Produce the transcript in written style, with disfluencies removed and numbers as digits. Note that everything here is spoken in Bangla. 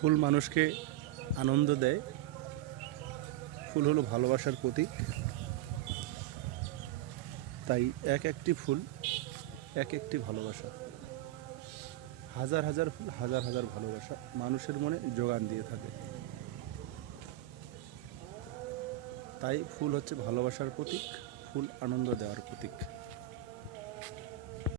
ফুল মানুষকে আনন্দ দেয়। ফুল হলো ভালোবাসার প্রতীক। তাই এক একটি ফুল এক একটি ভালোবাসা। হাজার হাজার ফুল হাজার হাজার ভালোবাসা মানুষের মনে যোগান দিয়ে থাকে। তাই ফুল হচ্ছে ভালোবাসার প্রতীক, ফুল আনন্দ দেওয়ার প্রতীক।